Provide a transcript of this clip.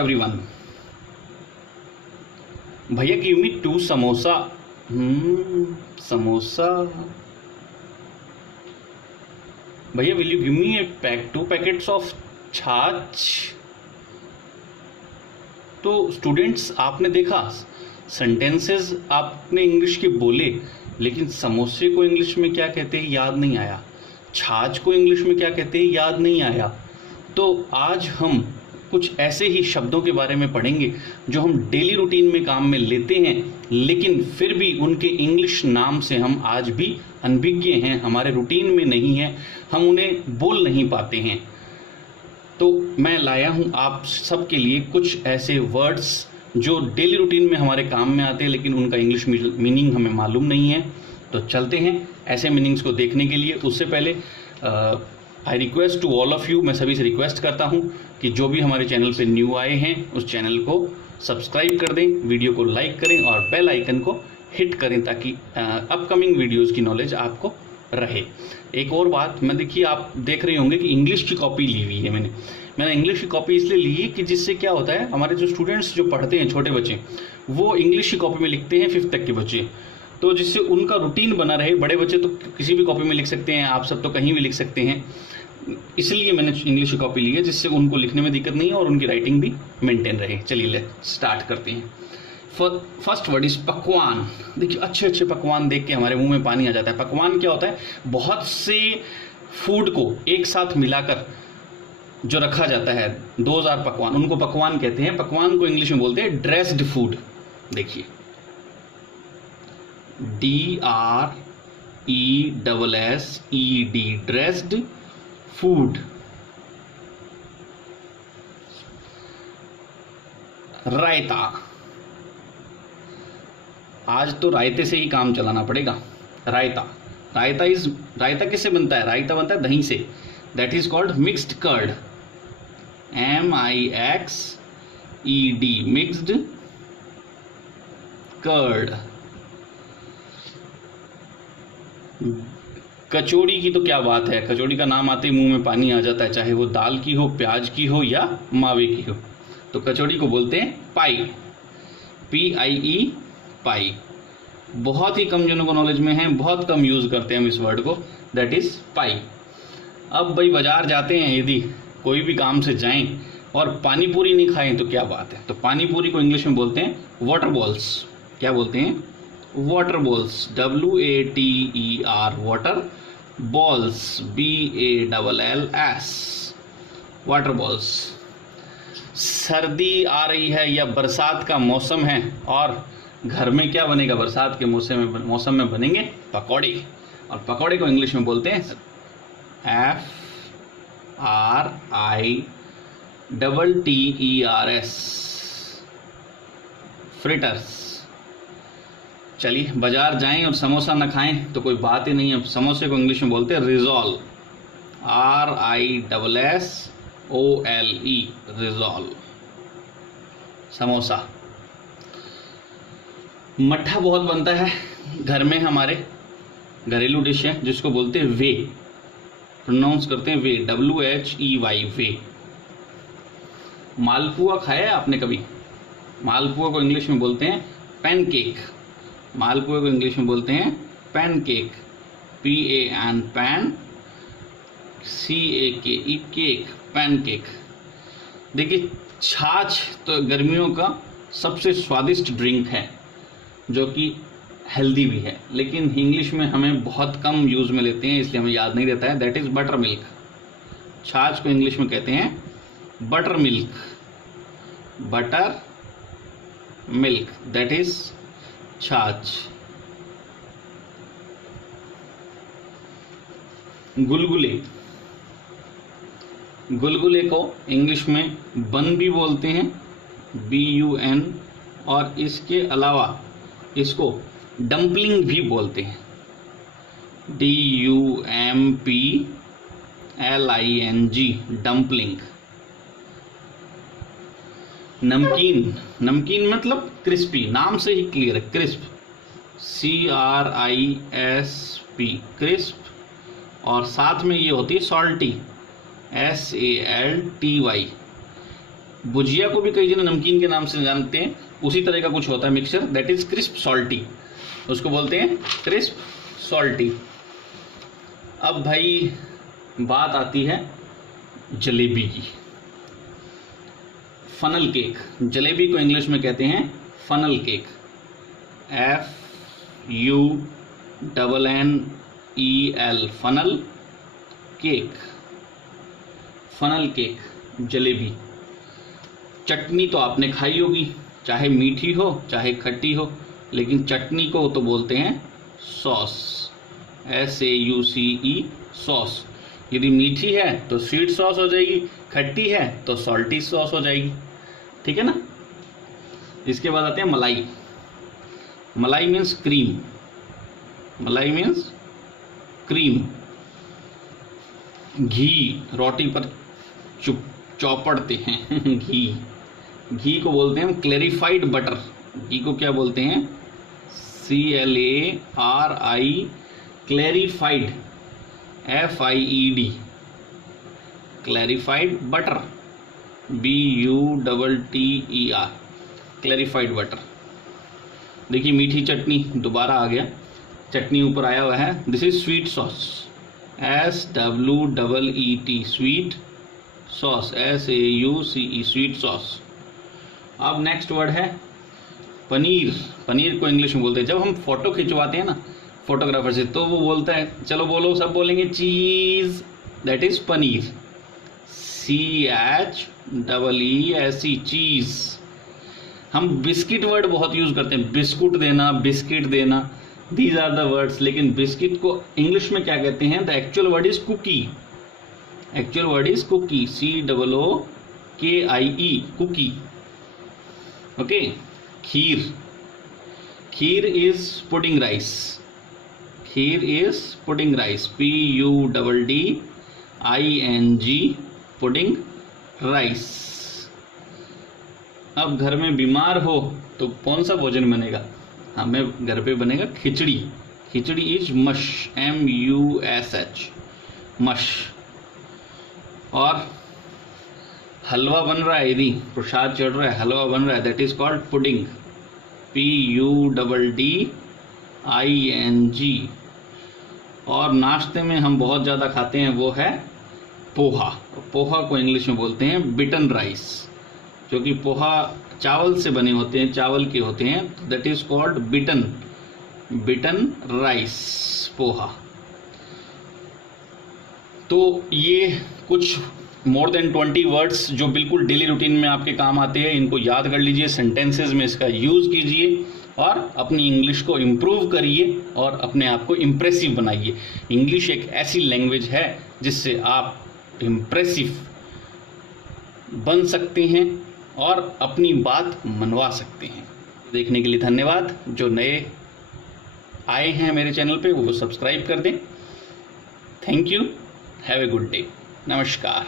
Everyone. भैया give me 2 samosa. Samosa. भैया will you give me 2 packets of छाछ। तो स्टूडेंट्स, आपने देखा सेंटेंसेस आपने इंग्लिश के बोले, लेकिन समोसे को इंग्लिश में क्या कहते हैं याद नहीं आया, छाछ को इंग्लिश में क्या कहते हैं याद नहीं आया। तो आज हम कुछ ऐसे ही शब्दों के बारे में पढ़ेंगे जो हम डेली रूटीन में काम में लेते हैं, लेकिन फिर भी उनके इंग्लिश नाम से हम आज भी अनभिज्ञ हैं, हमारे रूटीन में नहीं है, हम उन्हें बोल नहीं पाते हैं। तो मैं लाया हूं आप सबके लिए कुछ ऐसे वर्ड्स जो डेली रूटीन में हमारे काम में आते हैं, लेकिन उनका इंग्लिश मीनिंग हमें मालूम नहीं है। तो चलते हैं ऐसे मीनिंग्स को देखने के लिए। उससे पहले I request to all of you, मैं सभी से रिक्वेस्ट करता हूं कि जो भी हमारे चैनल पे न्यू आए हैं उस चैनल को सब्सक्राइब कर दें, वीडियो को लाइक करें और बेल आइकन को हिट करें ताकि अपकमिंग वीडियोस की नॉलेज आपको रहे। एक और बात, मैं देखिए आप देख रहे होंगे कि इंग्लिश की कॉपी ली हुई है मैंने इंग्लिश की कॉपी इसलिए ली है कि जिससे क्या होता है, हमारे जो स्टूडेंट्स जो पढ़ते हैं, छोटे बच्चे, वो इंग्लिश की कॉपी में लिखते हैं 5th तक के बच्चे, तो जिससे उनका रूटीन बना रहे। बड़े बच्चे तो किसी भी कॉपी में लिख सकते हैं, आप सब तो कहीं भी लिख सकते हैं, इसलिए मैंने इंग्लिश की कॉपी ली है जिससे उनको लिखने में दिक्कत नहीं है और उनकी राइटिंग भी मेंटेन रहे। चलिए स्टार्ट करते हैं। फर्स्ट वर्ड इज पकवान। देखिए अच्छे अच्छे पकवान देख के हमारे मुंह में पानी आ जाता है। पकवान क्या होता है? बहुत से फूड को एक साथ मिलाकर जो रखा जाता है, 2000 पकवान, उनको पकवान कहते हैं। पकवान को इंग्लिश में बोलते हैं ड्रेस्ड फूड। देखिए DRESSED, ड्रेस्ड फूड। रायता। आज तो रायते से ही काम चलाना पड़ेगा। रायता। रायता किससे बनता है? रायता बनता है दही से। That is called mixed curd. MIXED, mixed curd. Kachori की तो क्या बात है, कचौड़ी का नाम आते ही मुंह में पानी आ जाता है, चाहे वो दाल की हो, प्याज की हो या मावे की हो। तो कचौड़ी को बोलते हैं पाई। PIE, पाई। बहुत ही कम जनों को नॉलेज में है, बहुत कम यूज करते हैं हम इस वर्ड को, दैट इज पाई। अब भाई बाजार जाते हैं, यदि कोई भी काम से जाएं और पानी पूरी नहीं खाएं तो क्या बात है। तो पानी पूरी को इंग्लिश में बोलते हैं वाटर बॉल्स। क्या बोलते हैं? Water balls. WATER, water balls. BALLS, water balls. सर्दी आ रही है या बरसात का मौसम है और घर में क्या बनेगा? बरसात के मौसम में बनेंगे पकौड़े, और पकौड़े को इंग्लिश में बोलते हैं FRITTERS, फ्रिटर्स। चलिए बाजार जाएं और समोसा न खाएं तो कोई बात ही नहीं है। समोसे को इंग्लिश में बोलते हैं रिजॉल्व। RISSOLE, resolve, samosa. मट्ठा बहुत बनता है घर में, हमारे घरेलू डिश है जिसको बोलते हैं वे। प्रोनाउंस करते हैं वे, WHEY, वे। मालपुआ खाया है आपने कभी? मालपुआ को इंग्लिश में बोलते हैं पैनकेक। मालपुआ को इंग्लिश में बोलते हैं pancake. PAN, pan, CAKE, cake, pancake. देखिए छाछ तो गर्मियों का सबसे स्वादिष्ट ड्रिंक है जो कि हेल्दी भी है, लेकिन इंग्लिश में हमें बहुत कम यूज में लेते हैं, इसलिए हमें याद नहीं रहता है। That is butter milk. छाछ को इंग्लिश में कहते हैं butter milk. Butter milk, that is छाछ। गुलगुले। गुलगुले को इंग्लिश में बन भी बोलते हैं, BUN, और इसके अलावा इसको डम्पलिंग भी बोलते हैं, DUMPLING, डम्पलिंग। नमकीन। नमकीन मतलब क्रिस्पी, नाम से ही क्लियर है, क्रिस्प। CRISP, crisp. और साथ में ये होती है सॉल्टी, SALTY। भुजिया को भी कई जन नमकीन के नाम से जानते हैं, उसी तरह का कुछ होता है mixture, that is crisp salty, उसको बोलते हैं क्रिस्प सॉल्टी। अब भाई बात आती है जलेबी की। फनल केक, जलेबी को इंग्लिश में कहते हैं funnel cake, FUNNEL, funnel cake. Funnel cake, jalebi. चटनी तो आपने खाई होगी, चाहे मीठी हो चाहे खट्टी हो, लेकिन चटनी को तो बोलते हैं सॉस, SAUCE, सॉस। यदि मीठी है तो स्वीट सॉस हो जाएगी, खट्टी है तो सॉल्टी सॉस हो जाएगी, ठीक है ना। इसके बाद आते हैं मलाई। मलाई मीन्स क्रीम, मलाई मीन्स क्रीम। घी, रोटी पर चौपड़ते हैं घी को बोलते हैं हम क्लैरिफाइड बटर। घी को क्या बोलते हैं? CLARI, clarified, FIED, clarified butter, BUTTER, clarified butter. देखिए मीठी चटनी दोबारा आ गया, चटनी ऊपर आया हुआ है, this is sweet sauce, SWEET, sweet sauce, SAUCE, sweet sauce. अब नेक्स्ट वर्ड है पनीर। पनीर को इंग्लिश में बोलते हैं, जब हम फोटो खिंचवाते हैं ना फोटोग्राफर से, तो वो बोलता है, चलो बोलो, सब बोलेंगे चीज, दैट इज पनीर, CHEESE, चीज। हम बिस्किट वर्ड बहुत यूज करते हैं, बिस्कुट देना, बिस्किट देना, दीज आर द वर्ड्स। लेकिन बिस्किट को इंग्लिश में क्या कहते हैं? The actual word is cookie, actual word is cookie, COOKIE, cookie. Okay. Kheer, kheer is pudding rice, kheer is pudding rice, PUDDING, pudding rice. अब घर में बीमार हो तो कौन सा भोजन बनेगा? हमें घर पे बनेगा खिचड़ी, खिचड़ी इज मश, MUSH, मश। और हलवा बन रहा है, यदि प्रसाद चढ़ रहा है, हलवा बन रहा है, that is called pudding, PUDDING। और नाश्ते में हम बहुत ज़्यादा खाते हैं वो है पोहा। पोहा को इंग्लिश में बोलते हैं बिटन राइस, क्योंकि पोहा चावल से बने होते हैं, चावल के होते हैं, that is called beaten, beaten rice, poha. तो ये कुछ मोर देन 20 वर्ड्स जो बिल्कुल डेली रूटीन में आपके काम आते हैं, इनको याद कर लीजिए, सेंटेंसेस में इसका यूज कीजिए और अपनी इंग्लिश को इम्प्रूव करिए और अपने आप को इम्प्रेसिव बनाइए। इंग्लिश एक ऐसी लैंग्वेज है जिससे आप इम्प्रेसिव बन सकते हैं और अपनी बात मनवा सकते हैं। देखने के लिए धन्यवाद। जो नए आए हैं मेरे चैनल पे वो सब्सक्राइब कर दें। Thank you, have a good day, नमस्कार।